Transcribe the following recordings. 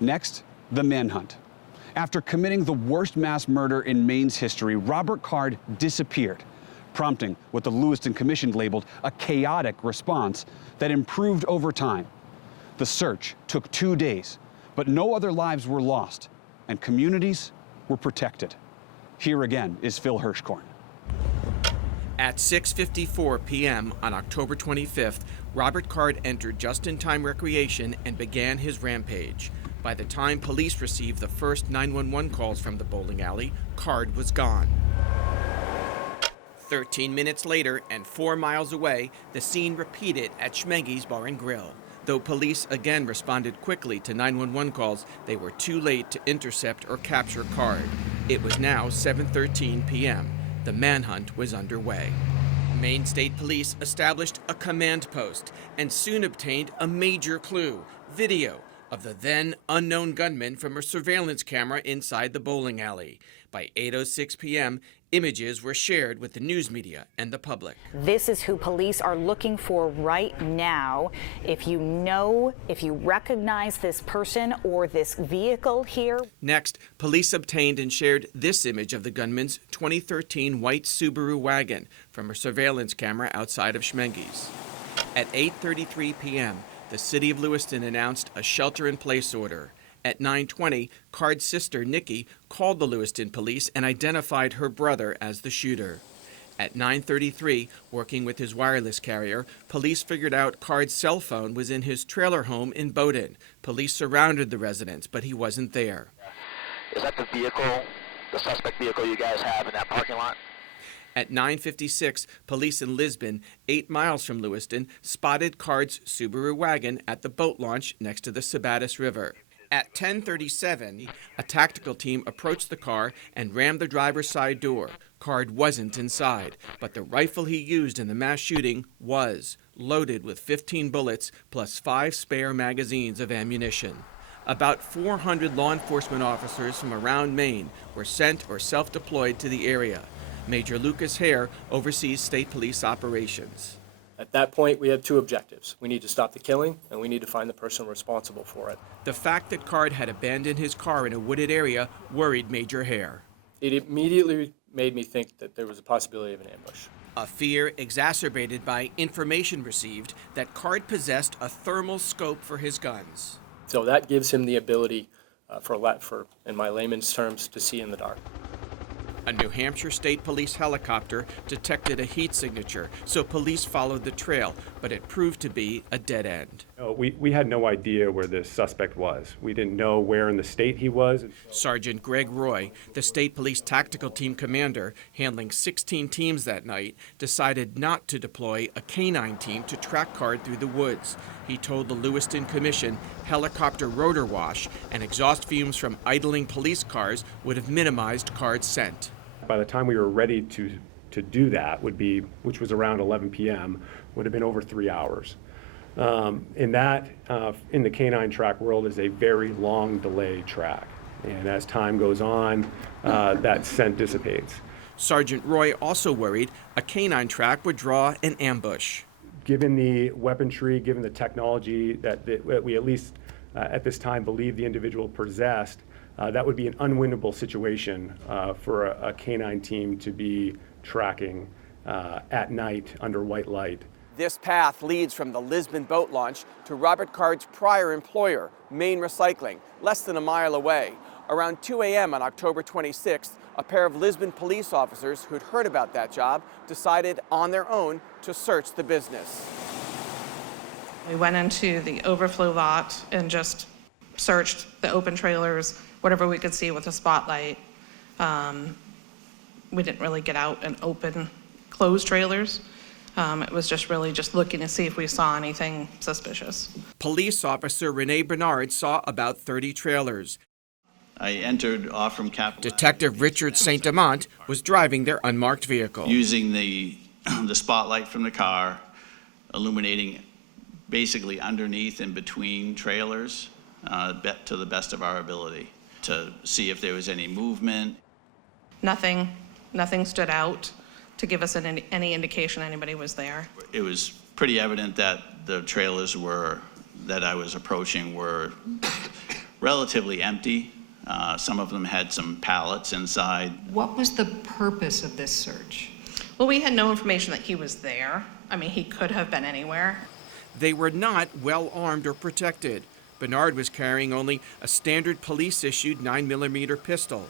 Next, the manhunt. After committing the worst mass murder in Maine's history, Robert Card disappeared, prompting what the Lewiston Commission labeled a chaotic response that improved over time. The search took 2 days, but no other lives were lost, and communities were protected. Here again is Phil Hirschkorn. At 6:54 p.m. on October 25th, Robert Card entered just-in-time recreation and began his rampage. By the time police received the first 911 calls from the bowling alley, Card was gone. 13 minutes later, and 4 miles away, the scene repeated at Schmeggy's Bar and Grill. Though police again responded quickly to 911 calls, they were too late to intercept or capture Card. It was now 7:13 p.m. The manhunt was underway. Maine State Police established a command post and soon obtained a major clue: video of the then unknown gunman from a surveillance camera inside the bowling alley. By 8:06 p.m., images were shared with the news media and the public. This is who police are looking for right now. If you recognize this person or this vehicle here. Next, police obtained and shared this image of the gunman's 2013 white Subaru wagon from a surveillance camera outside of Schmeggy's. At 8:33 p.m., the city of Lewiston announced a shelter-in-place order. At 9:20, Card's sister, Nikki, called the Lewiston police and identified her brother as the shooter. At 9:33, working with his wireless carrier, police figured out Card's cell phone was in his trailer home in Bowdoin. Police surrounded the residence, but he wasn't there. Is that the vehicle, the suspect vehicle you guys have in that parking lot? At 9:56, police in Lisbon, 8 miles from Lewiston, spotted Card's Subaru wagon at the boat launch next to the Sabattis River. At 10:37, a tactical team approached the car and rammed the driver's side door. Card wasn't inside, but the rifle he used in the mass shooting was, loaded with 15 bullets plus 5 spare magazines of ammunition. About 400 law enforcement officers from around Maine were sent or self-deployed to the area. Major Lucas Hare oversees state police operations. At that point, we had 2 objectives. We need to stop the killing, and we need to find the person responsible for it. The fact that Card had abandoned his car in a wooded area worried Major Hare. It immediately made me think that there was a possibility of an ambush. A fear exacerbated by information received that Card possessed a thermal scope for his guns. So that gives him the ability, in my layman's terms, to see in the dark. A New Hampshire State Police helicopter detected a heat signature, so police followed the trail, but it proved to be a dead end. We had no idea where this suspect was. We didn't know where in the state he was. Sergeant Greg Roy, the State Police Tactical Team commander, handling 16 teams that night, decided not to deploy a canine team to track Card through the woods. He told the Lewiston Commission helicopter rotor wash and exhaust fumes from idling police cars would have minimized Card's scent. By the time we were ready to do that, which was around 11 p.m., would have been over 3 hours. In the canine track world, is a very long delay track. And as time goes on, that scent dissipates. Sergeant Roy also worried a canine track would draw an ambush. Given the weaponry, given the technology that we at least at this time believe the individual possessed, that would be an unwinnable situation for a canine team to be tracking at night under white light. This path leads from the Lisbon boat launch to Robert Card's prior employer, Maine Recycling, less than a mile away. Around 2 a.m. on October 26th, a pair of Lisbon police officers who'd heard about that job decided on their own to search the business. We went into the overflow lot and just searched the open trailers, whatever we could see with a spotlight. We didn't really get out and open closed trailers. It was just really just looking to see if we saw anything suspicious. Police officer Renee Bernard saw about 30 trailers. I entered off from Capitol. Detective Richard St. Amant was driving their unmarked vehicle. Using the spotlight from the car, illuminating basically underneath and between trailers to the best of our ability to see if there was any movement. Nothing stood out to give us any indication anybody was there. It was pretty evident that the trailers that I was approaching were relatively empty. Some of them had some pallets inside. What was the purpose of this search? Well, we had no information that he was there. I mean, he could have been anywhere. They were not well armed or protected. Bernard was carrying only a standard police-issued 9mm pistol.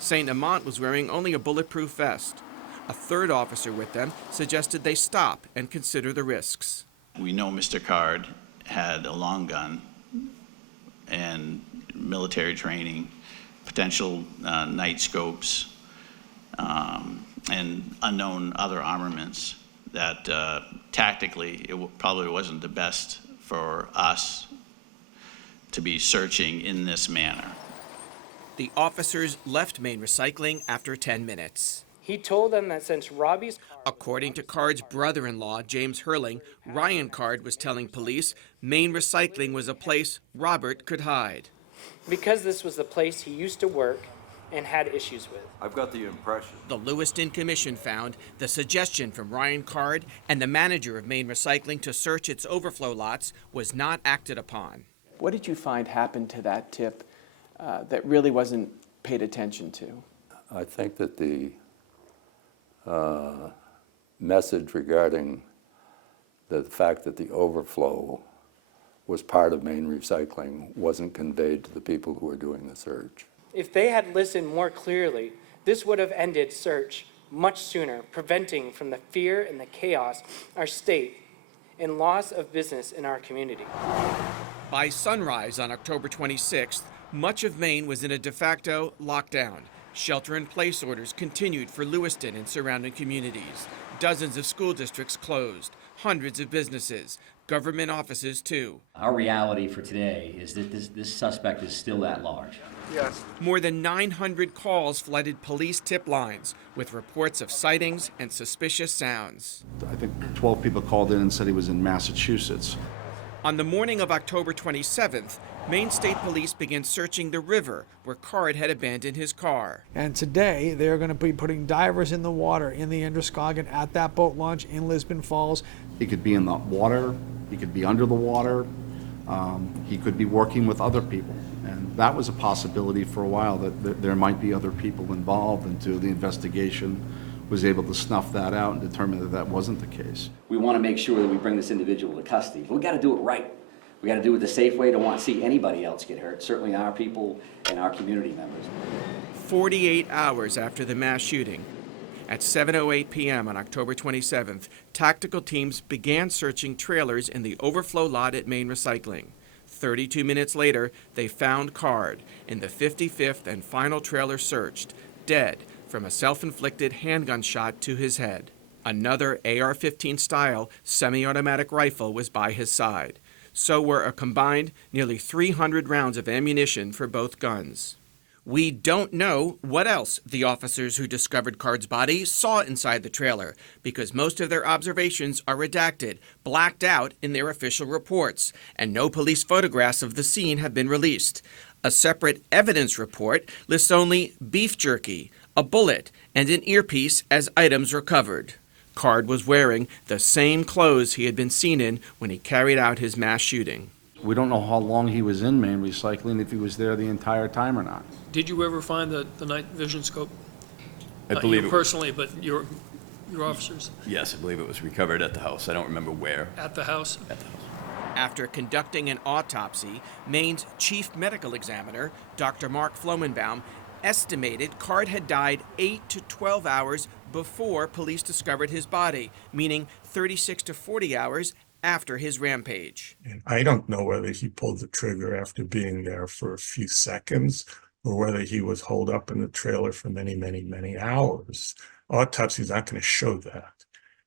St. Amant was wearing only a bulletproof vest. A third officer with them suggested they stop and consider the risks. We know Mr. Card had a long gun and military training, potential night scopes, and unknown other armaments that tactically it probably wasn't the best for us to be searching in this manner. The officers left Main Recycling after 10 minutes. He told them that since Robbie's According to Card's brother-in-law, James Hurling, Ryan Card was telling police Main Recycling was a place Robert could hide. because this was the place he used to work and had issues with. I've got the impression. The Lewiston Commission found the suggestion from Ryan Card and the manager of Main Recycling to search its overflow lots was not acted upon. What did you find happened to that tip that really wasn't paid attention to? I think that the message regarding the fact that the overflow was part of Main Recycling wasn't conveyed to the people who were doing the search. If they had listened more clearly, this would have ended search much sooner, preventing from the fear and the chaos our state and loss of business in our community. By sunrise on October 26th, much of Maine was in a de facto lockdown. Shelter-in-place orders continued for Lewiston and surrounding communities. Dozens of school districts closed, hundreds of businesses, government offices too. Our reality for today is that this suspect is still at large. Yes. More than 900 calls flooded police tip lines with reports of sightings and suspicious sounds. I think 12 people called in and said he was in Massachusetts. On the morning of October 27th, Maine State Police began searching the river where Card had abandoned his car. And today, they're going to be putting divers in the water in the Androscoggin at that boat launch in Lisbon Falls. He could be in the water, he could be under the water, he could be working with other people. And that was a possibility for a while, that there might be other people involved, until the investigation was able to snuff that out and determine that that wasn't the case. We want to make sure that we bring this individual to custody. But we got to do it right. We got to do it the safe way. Don't want to see anybody else get hurt, certainly our people and our community members. 48 hours after the mass shooting, at 7:08 p.m. on October 27th, tactical teams began searching trailers in the overflow lot at Main Recycling. 32 minutes later, they found Card in the 55th and final trailer searched, dead from a self-inflicted handgun shot to his head. Another AR-15 style semi-automatic rifle was by his side. So were a combined nearly 300 rounds of ammunition for both guns. We don't know what else the officers who discovered Card's body saw inside the trailer, because most of their observations are redacted, blacked out in their official reports, and no police photographs of the scene have been released. A separate evidence report lists only beef jerky, a bullet, and an earpiece as items recovered. Card was wearing the same clothes he had been seen in when he carried out his mass shooting. We don't know how long he was in Main Recycling, if he was there the entire time or not. Did you ever find the night vision scope? I believe you personally, but your officers? Yes, I believe it was recovered at the house. I don't remember where. At the house? At the house. After conducting an autopsy, Maine's chief medical examiner, Dr. Mark Flomenbaum, estimated Card had died 8 to 12 hours before police discovered his body, meaning 36 to 40 hours after his rampage. And I don't know whether he pulled the trigger after being there for a few seconds or whether he was holed up in the trailer for many, many, many hours. Autopsy is not going to show that.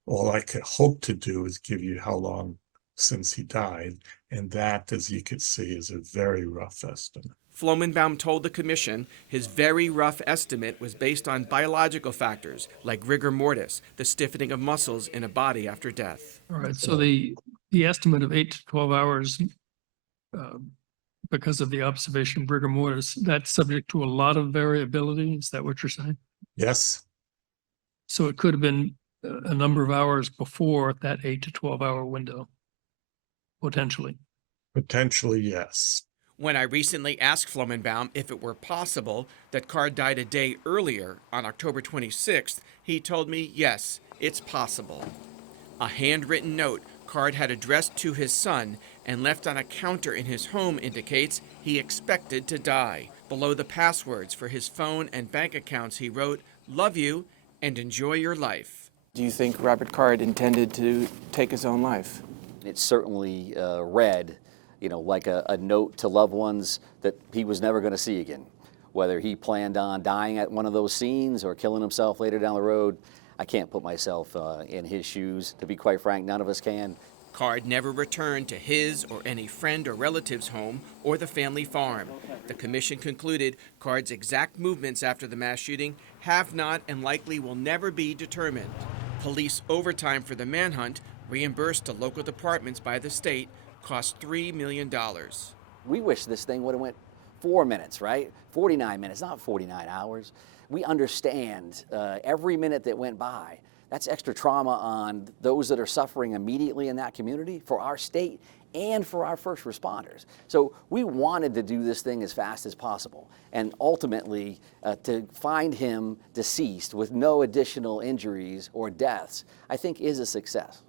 All I could hope to do is give you how long since he died, and that, as you could see, is a very rough estimate. Flomenbaum told the commission his very rough estimate was based on biological factors like rigor mortis, the stiffening of muscles in a body after death. All right, so the estimate of 8 to 12 hours because of the observation of rigor mortis, that's subject to a lot of variability. Is that what you're saying? Yes. So it could have been a number of hours before that 8 to 12 hour window, potentially. Potentially, yes. When I recently asked Flomenbaum if it were possible that Card died a day earlier, on October 26th, he told me yes, it's possible. A handwritten note Card had addressed to his son and left on a counter in his home indicates he expected to die. Below the passwords for his phone and bank accounts, he wrote, "Love you and enjoy your life." Do you think Robert Card intended to take his own life? It certainly read, like a note to loved ones that he was never going to see again. Whether he planned on dying at one of those scenes or killing himself later down the road, I can't put myself in his shoes. To be quite frank, none of us can. Card never returned to his or any friend or relative's home or the family farm. The commission concluded Card's exact movements after the mass shooting have not and likely will never be determined. Police overtime for the manhunt, reimbursed to local departments by the state, cost $3 million. We wish this thing would have went 4 minutes, right? 49 minutes, not 49 hours. We understand every minute that went by. That's extra trauma on those that are suffering immediately in that community, for our state, and for our first responders. So we wanted to do this thing as fast as possible. And ultimately, to find him deceased with no additional injuries or deaths, I think is a success.